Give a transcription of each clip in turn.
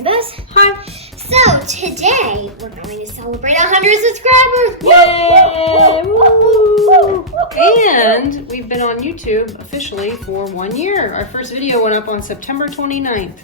Hi, Buzz. Hi. So, today, we're going to celebrate 100 subscribers. Yay! And we've been on YouTube officially for 1 year. Our first video went up on September 29th.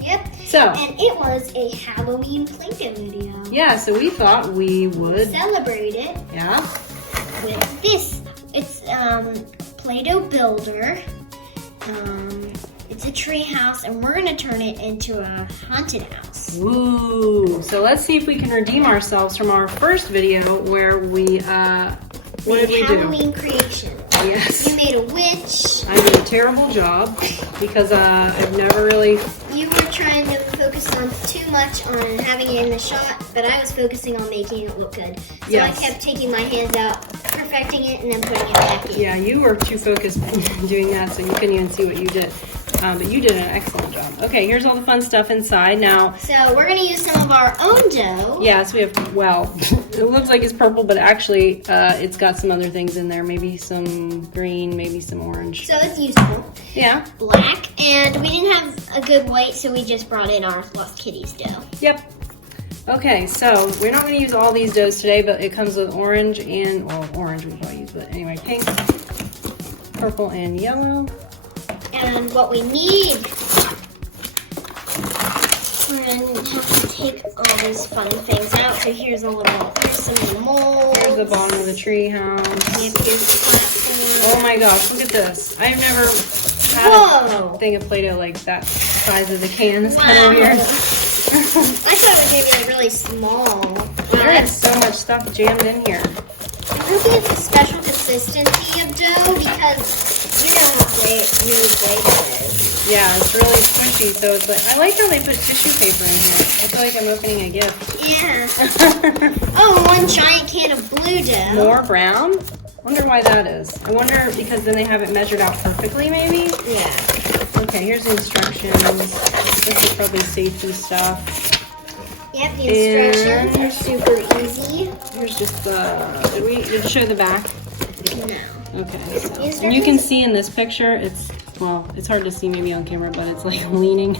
Yep. So. And it was a Halloween Play-Doh video. Yeah, so we thought we would celebrate it. Yeah. With this. It's Play-Doh Builder. It's a tree house, and we're gonna turn it into a haunted house. Ooh! So let's see if we can redeem ourselves from our first video where we what did we do? Halloween creation. Yes. You made a witch. I did a terrible job because I've never really. You were trying to focus on too much on having it in the shot, but I was focusing on making it look good. So yes. I kept taking my hands out, perfecting it, and then putting it back in. Yeah, you were too focused doing that, so you couldn't even see what you did. But you did an excellent job. Okay, here's all the fun stuff inside now. So we're gonna use some of our own dough. Yeah, so we have, well, it looks like it's purple, but actually it's got some other things in there. Maybe some green, maybe some orange. So it's useful. Yeah. Black, and we didn't have a good white, so we just brought in our Lost Kitties dough. Yep. Okay, so we're not gonna use all these doughs today, but it comes with orange and, well, orange we probably use, but anyway, pink, purple, and yellow. And what we need, we're going to have to take all these fun things out. So here's some molds. Here's the bottom of the tree house. Yep, here's the platform. Oh my gosh, look at this. I've never had a thing of Play-Doh like that size of the can. It's kind of weird. I thought it was maybe like really small. There is so much stuff jammed in here. I think it's a special consistency of dough because you know how new Play-Doh is. Yeah, it's really squishy, so it's like, I like how they put tissue paper in here. I feel like I'm opening a gift. Yeah. Oh, one giant can of blue dough. More brown? Wonder why that is. I wonder because then they have it measured out perfectly, maybe? Yeah. Okay, here's the instructions. This is probably safety stuff. Yep, the instructions are super easy. Here's just the, did you show the back? No. Okay, so, and you can see in this picture, well, it's hard to see maybe on camera, but it's like leaning.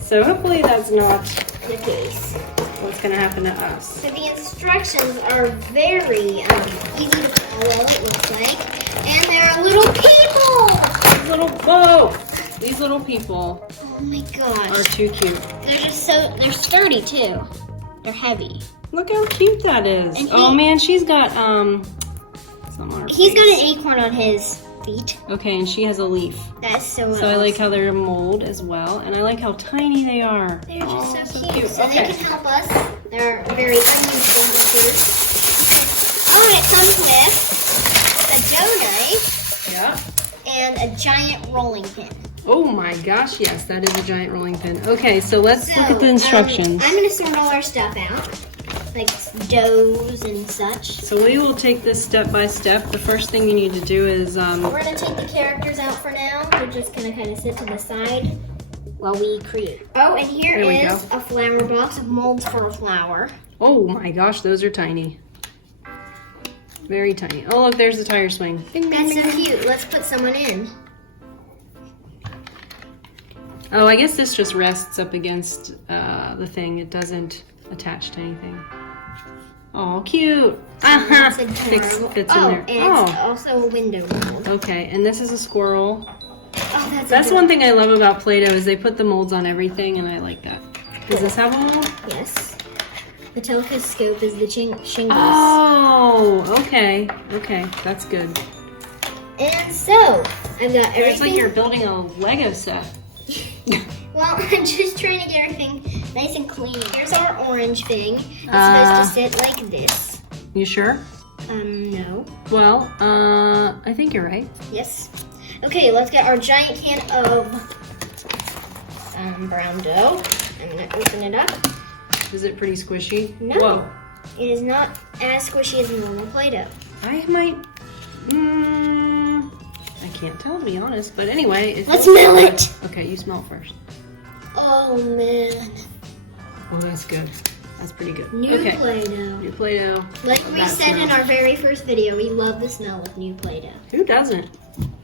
So hopefully that's not the case. What's going to happen to us. So the instructions are very easy to follow, it looks like. And there are little people! These little people oh my gosh. are too cute. They're sturdy too. They're heavy. Look how cute that is. Oh man, she's got he's got an acorn on his feet. Okay, and she has a leaf. That's so awesome. So I like how they're mold as well, and I like how tiny they are. They're just so cute. So okay. they can help us. They're very unusual creatures. Oh, and it comes with a dough knife. Yeah. And a giant rolling pin. Oh my gosh, yes, that is a giant rolling pin. Okay, so let's look at the instructions. I'm going to sort all our stuff out, like doughs and such. So we will take this step by step. The first thing you need to do is... We're going to take the characters out for now. We're just going to kind of sit to the side while we create. Oh, and here is a flower box of molds for a flower. Oh my gosh, those are tiny. Very tiny. Oh, look, there's the tire swing. Ding, That's ding, so ding. cute. Let's put someone in. Oh, I guess this just rests up against the thing. It doesn't attach to anything. Oh, cute. That's Fits in there. And it's also a window mold. Okay, and this is a squirrel. Oh, that's one thing I love about Play-Doh is they put the molds on everything, and I like that. Does this have a mold? Yes. The telescope is the shingles. Oh, okay. Okay, that's good. And so, I've got everything. It's like you're building a Lego set. Well, I'm just trying to get everything nice and clean. Here's our orange thing. It's supposed to sit like this. You sure? No. Well, I think you're right. Yes. Okay, let's get our giant can of brown dough. I'm going to open it up. Is it pretty squishy? No. Whoa. It is not as squishy as normal Play-Doh. I might... I can't tell, to be honest. But anyway... Let's smell it! Okay, you smell first. Oh, man. Oh, that's good. That's pretty good. New Play-Doh. New Play-Doh. Like we said in our very first video, we love the smell of new Play-Doh. Who doesn't?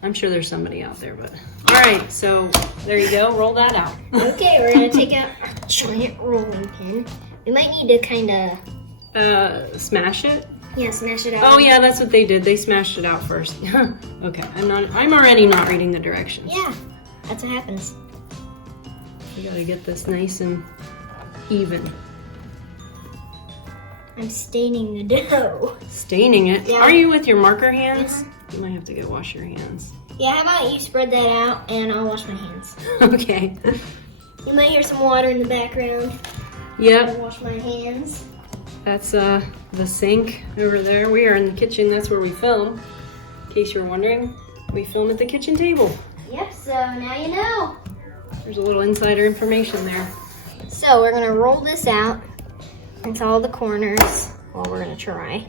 I'm sure there's somebody out there, but. All right, so there you go. Roll that out. Okay, we're gonna take out our giant rolling pin. We might need to kind of. Smash it? Yeah, smash it out. Oh yeah, that's what they did. They smashed it out first. Okay, I'm already not reading the directions. Yeah, that's what happens. You gotta get this nice and even. I'm staining the dough. Staining it? Yeah. Are you with your marker hands? Yeah. You might have to go wash your hands. Yeah, how about you spread that out and I'll wash my hands. Okay. You might hear some water in the background. Yep. I'll wash my hands. That's the sink over there. We are in the kitchen. That's where we film. In case you're wondering, we film at the kitchen table. Yep, so now you know. There's a little insider information there. So we're gonna roll this out into all the corners. Well, we're gonna try.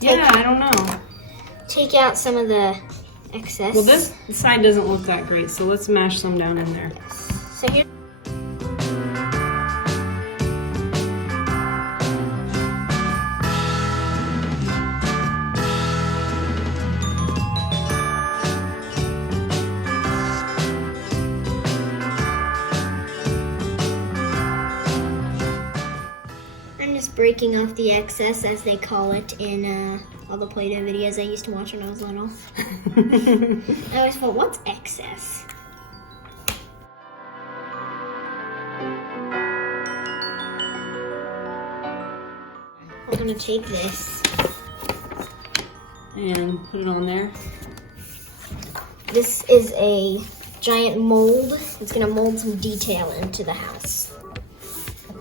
Yeah, I don't know. Take out some of the excess. Well, this side doesn't look that great, so let's mash some down in there. So here. I'm just breaking off the excess, as they call it in all the Play-Doh videos I used to watch when I was little. I always thought, what's excess? I'm gonna take this. And put it on there. This is a giant mold. It's gonna mold some detail into the house.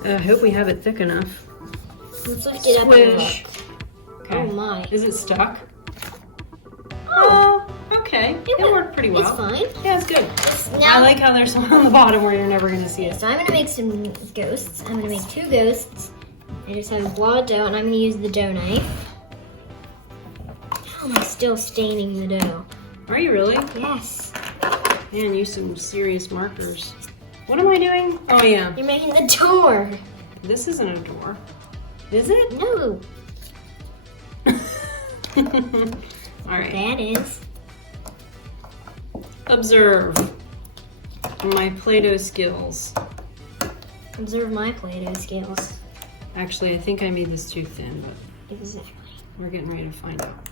I hope we have it thick enough. Let's lift it up and Squish. look. Okay. Oh my. Is it stuck? Oh, Okay. It worked pretty well. it's fine. Yeah, it's good. Now, I like how there's some on the bottom where you're never going to see it. so I'm gonna make some ghosts. I'm gonna make 2 ghosts. I just have a lot of dough, and I'm gonna use the dough knife. How am I still staining the dough? Are you really? Yes. Man, use some serious markers. What am I doing? Oh, yeah. You're making the door. This isn't a door. Is it? No, All right. that is. Observe my Play-Doh skills. Observe my Play-Doh skills. Actually, I think I made this too thin, but Exactly. we're getting ready to find out.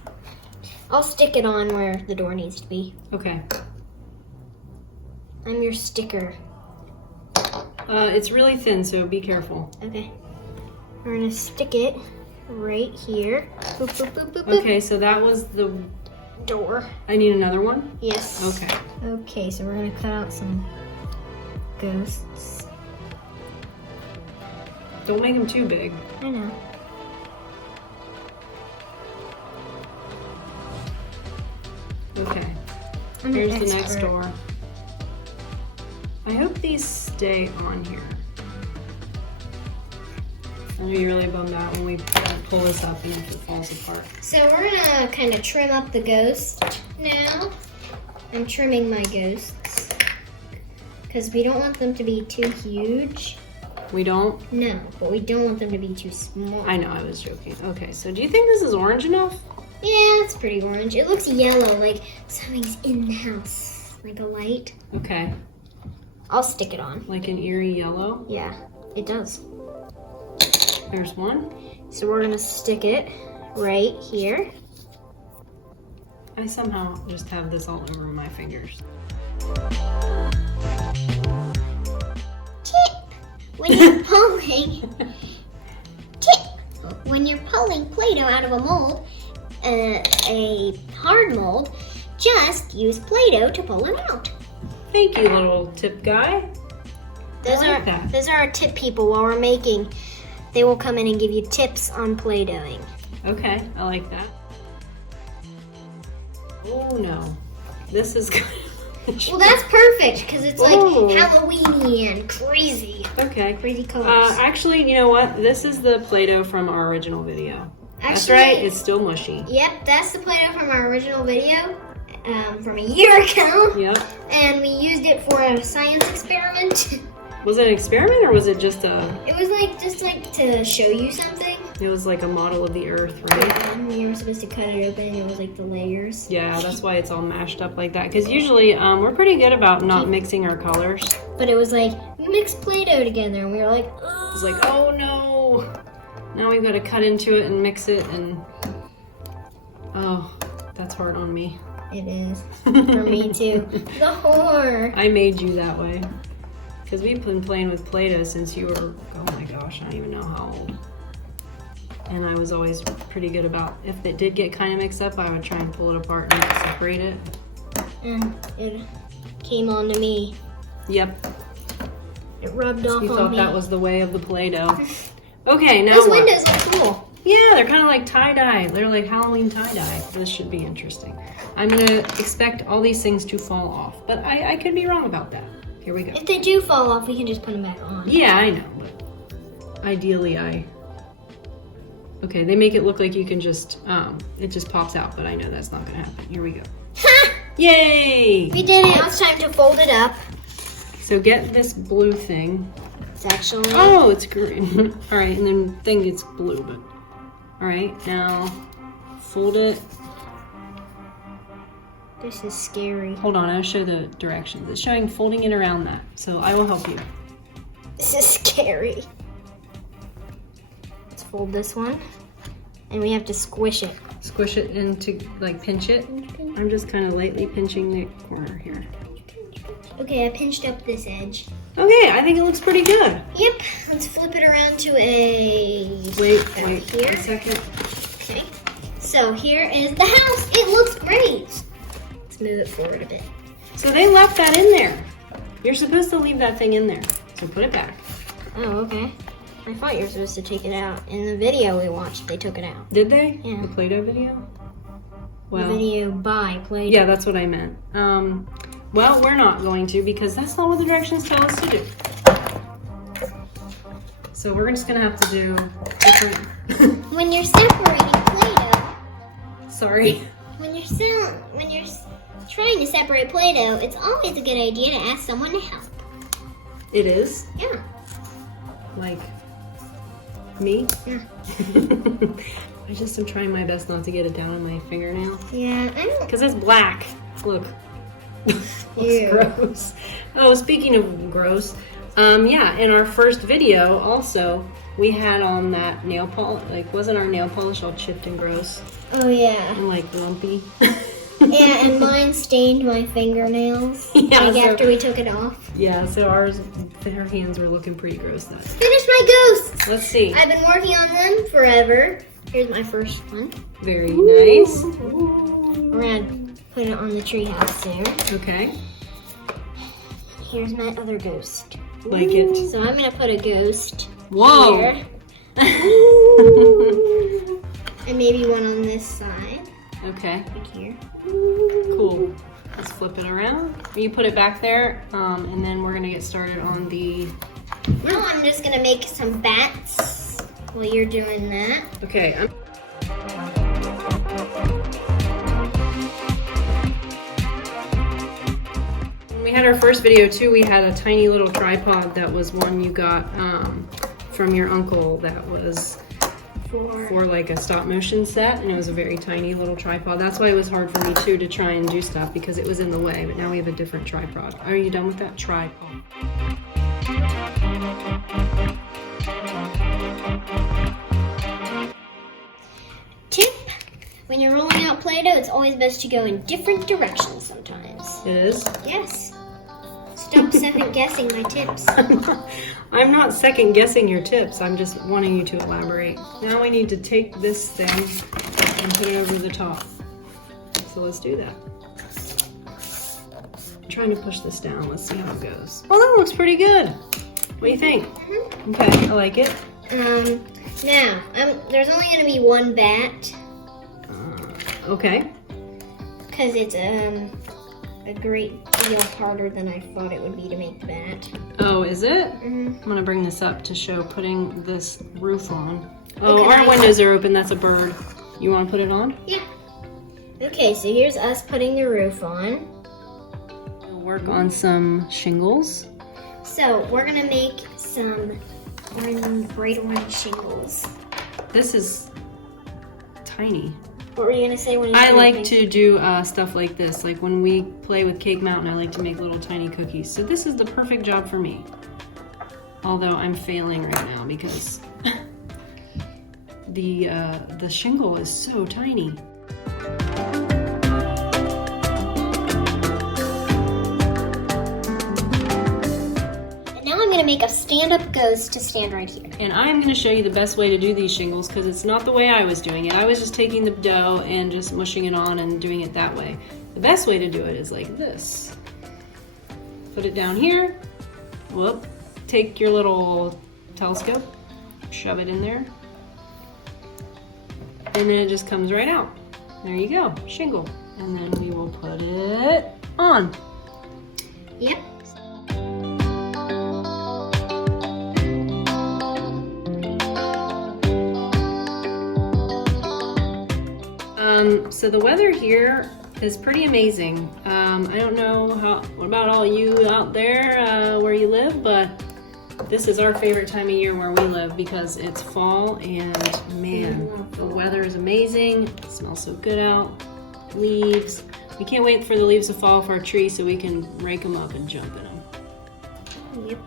I'll stick it on where the door needs to be. Okay. I'm your sticker. It's really thin, so be careful. Okay. We're gonna stick it right here. Boop, boop, boop, boop, boop. Okay, so that was the... Door. I need another one? Yes. Okay. Okay, so we're gonna cut out some ghosts. Don't make them too big. I know. Okay. I'm Here's an the next expert. door. I hope these stay on here. I'm gonna be really bummed out when we pull this up and if it falls apart. So we're gonna kind of trim up the ghost now. I'm trimming my ghosts because we don't want them to be too huge. We don't? No, but we don't want them to be too small. I know, I was joking. Okay, so do you think this is orange enough? Yeah, it's pretty orange. It looks yellow, like something's in the house, like a light. Okay, I'll stick it on. like an eerie yellow. Yeah, it does. There's one. So we're gonna stick it right here. I somehow just have this all over my fingers. Tip! When you're pulling, tip! When you're pulling Play-Doh out of a mold, a hard mold, just use Play-Doh to pull it out. Thank you, little tip guy. Those I like that. Those are our tip people while we're making. They will come in and give you tips on Play-Dohing. Okay, I like that. Oh no, this is good. Well, that's perfect because it's like Ooh. Halloweeny and crazy. Okay. Crazy colors. Actually, you know what? This is the Play-Doh from our original video. That's Actually- right, it's still mushy. Yep, that's the Play-Doh from our original video from a year ago. Yep. And we used it for a science experiment. Was it an experiment or was it just a... It was like just like to show you something. It was like a model of the Earth, right? And we were supposed to cut it open, and it was like the layers. Yeah, that's why it's all mashed up like that. Because usually we're pretty good about not mixing our colors. But it was like, mix Play-Doh together, and we were like, ugh. It's like, oh no! Now we've got to cut into it and mix it, and oh, that's hard on me. It is. For me too. The whore. I made you that way. Because we've been playing with Play-Doh since you were, oh my gosh, I don't even know how old. And I was always pretty good about, if it did get kind of mixed up, I would try and pull it apart and separate it. And it came on to me. Yep. It rubbed off on me. We thought that was the way of the Play-Doh. Okay, now Those what? windows look cool. Yeah, they're kind of like tie-dye. They're like Halloween tie-dye. This should be interesting. I'm going to expect all these things to fall off, but I could be wrong about that. Here we go. If they do fall off, we can just put them back on. Yeah, I know, but ideally Okay, they make it look like you can just, it just pops out, but I know that's not going to happen. Here we go. Ha! Yay! We did it. Now it's time to fold it up. So get this blue thing. It's actually... Oh, it's green. All right, and then thing gets blue, but... All right, now fold it. This is scary. Hold on, I'll show the directions. It's showing folding it around that, so I will help you. This is scary. Let's fold this one. And we have to squish it. Squish it into, like, pinch it. I'm just kind of lightly pinching the corner here. Okay, I pinched up this edge. Okay, I think it looks pretty good. Yep, let's flip it around to a... Wait here. a second. Okay, so here is the house. It looks great. Let's move it forward a bit. So they left that in there. You're supposed to leave that thing in there. So put it back. Oh, okay. I thought you were supposed to take it out. In the video we watched, they took it out. Did they? Yeah. The Play-Doh video? The video by Play-Doh. Yeah, that's what I meant. Well, we're not going to because that's not what the directions tell us to do. So we're just gonna have to do different. When you're separating Play-Doh, Sorry. when you're trying to separate Play-Doh, it's always a good idea to ask someone to help. It is? Yeah. Like me? Yeah. I just am trying my best not to get it down on my fingernail. Yeah, I don't. Because it's black. Look. Looks Ew. gross. Oh, speaking of gross, yeah, in our first video also, we had on that nail polish, like, wasn't our nail polish all chipped and gross? Oh yeah. And like lumpy? Yeah, and mine stained my fingernails. Yeah, like so- after we took it off. Yeah, so her hands were looking pretty gross then. Finish my ghosts! Let's see. I've been working on them forever. Here's my first one. Very nice. We're gonna put it on the treehouse there. Okay. Here's my other ghost. Like it. So I'm gonna put a ghost Whoa. here. And maybe one on this side. Okay. Like here. Cool. Let's flip it around. You put it back there, and then we're gonna get started on the... Now I'm just gonna make some bats while you're doing that. Okay. When we had our first video too, we had a tiny little tripod that was one you got from your uncle that was for like a stop motion set, and it was a very tiny little tripod. That's why it was hard for me too to try and do stuff because it was in the way, but now we have a different tripod. Are you done with that tripod? Tip, when you're rolling out Play-Doh, it's always best to go in different directions sometimes. It is? Yes. Stop second guessing my tips. I'm not second guessing your tips. I'm just wanting you to elaborate. Now we need to take this thing and put it over the top. So let's do that. I'm trying to push this down. Let's see how it goes. Oh, that looks pretty good. What do you think? Mm-hmm. Okay, I like it. Now, there's only going to be one bat. Okay. Because it's a great deal harder than I thought it would be to make the bat. Oh, is it? Mm-hmm. I'm gonna bring this up to show putting this roof on. Oh, Okay, our windows are open. That's a bird. You want to put it on? Yeah. Okay, so here's us putting the roof on. We'll work on some shingles. So we're gonna make some bright orange shingles. this is tiny. What were you gonna say when you I like to do stuff like this. Like when we play with Cake Mountain, I like to make little tiny cookies. So this is the perfect job for me. Although I'm failing right now because the shingle is so tiny. I'm gonna make a stand-up ghost to stand right here. And I'm gonna show you the best way to do these shingles because it's not the way I was doing it. I was just taking the dough and just mushing it on and doing it that way. The best way to do it is like this. Put it down here. Whoop. Take your little telescope, shove it in there, and then it just comes right out. There you go, shingle. And then we will put it on. Yep. So the weather here is pretty amazing. I don't know what about all you out there where you live, but this is our favorite time of year where we live because it's fall and man, the weather is amazing. It smells so good out. Leaves. We can't wait for the leaves to fall off our tree so we can rake them up and jump in them. Yep.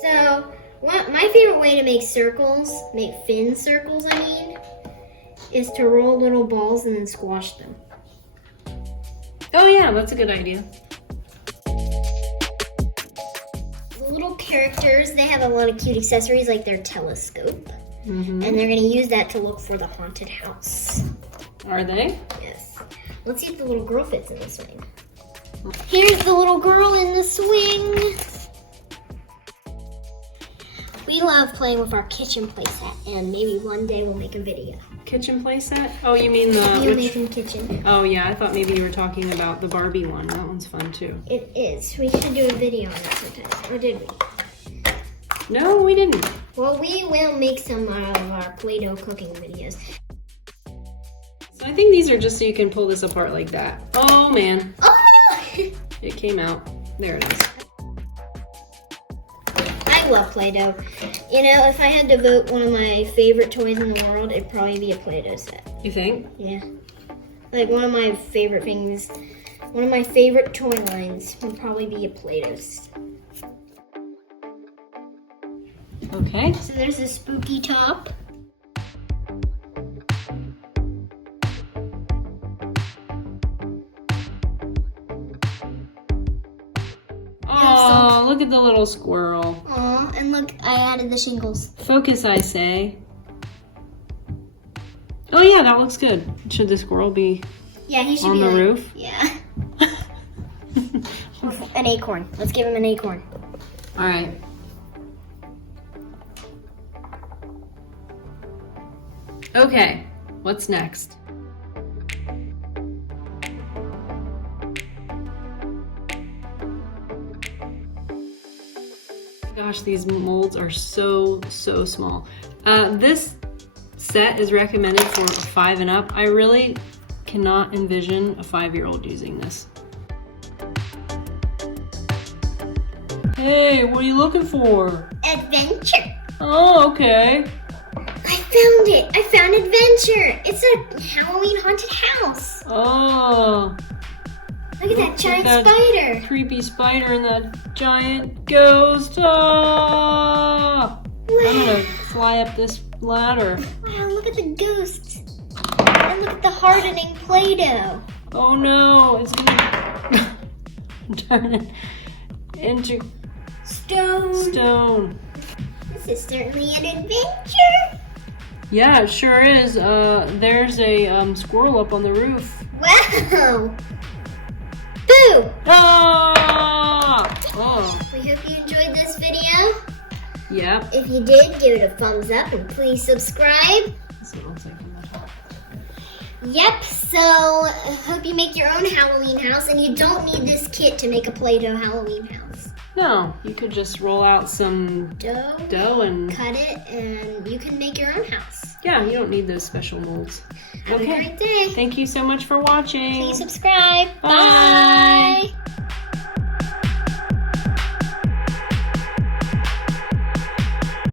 So, my favorite way to make circles, make fin circles, I mean, is to roll little balls and then squash them. Oh yeah, that's a good idea. The little characters, they have a lot of cute accessories like their telescope. Mm-hmm. And they're going to use that to look for the haunted house. Are they? Yes. Let's see if the little girl fits in the swing. Here's the little girl in the swing. We love playing with our kitchen playset, and maybe one day we'll make a video. Kitchen playset? Oh, you mean the... Amazing kitchen. Oh yeah, I thought maybe you were talking about the Barbie one. That one's fun too. It is. We should do a video on it sometime. Or did we? No, we didn't. Well, we will make some of our Play-Doh cooking videos. So I think these are just so you can pull this apart like that. Oh man. Oh! It came out. There it is. I love Play-Doh. You know, if I had to vote one of my favorite toys in the world, it'd probably be a Play-Doh set. You think? Yeah. Like one of my favorite things, one of my favorite toy lines would probably be a Play-Doh set. Okay. So there's a spooky top. Oh, look at the little squirrel. Aw, and look, I added the shingles. Focus, I say. Oh yeah, that looks good. Should the squirrel be Yeah, he should on be the like, roof? Yeah. An acorn. Let's give him an acorn. All right. Okay, what's next? Gosh, these molds are so small. This set is recommended for 5 and up. I really cannot envision a 5-year-old using this. Hey, what are you looking for? Adventure. Oh, okay. I found it. I found adventure. It's a Halloween haunted house. Oh. Look at that giant that spider. Creepy spider and that giant ghost. Oh. I'm gonna fly up this ladder. Wow, look at the ghosts. And look at the hardening Play-Doh. Oh no, it's gonna turn it into stone. This is certainly an adventure. Yeah, it sure is. There's a squirrel up on the roof. Wow. Boo! Ah! Oh. We hope you enjoyed this video. Yep. If you did, give it a thumbs up and please subscribe. That's what it looks like from the top. Yep, so I hope you make your own Halloween house, and you don't need this kit to make a Play-Doh Halloween house. No, you could just roll out some Dough and cut it, and you can make your own house. yeah, you don't need those special molds. Have a great day. Thank you so much for watching. Please subscribe. Bye. Bye.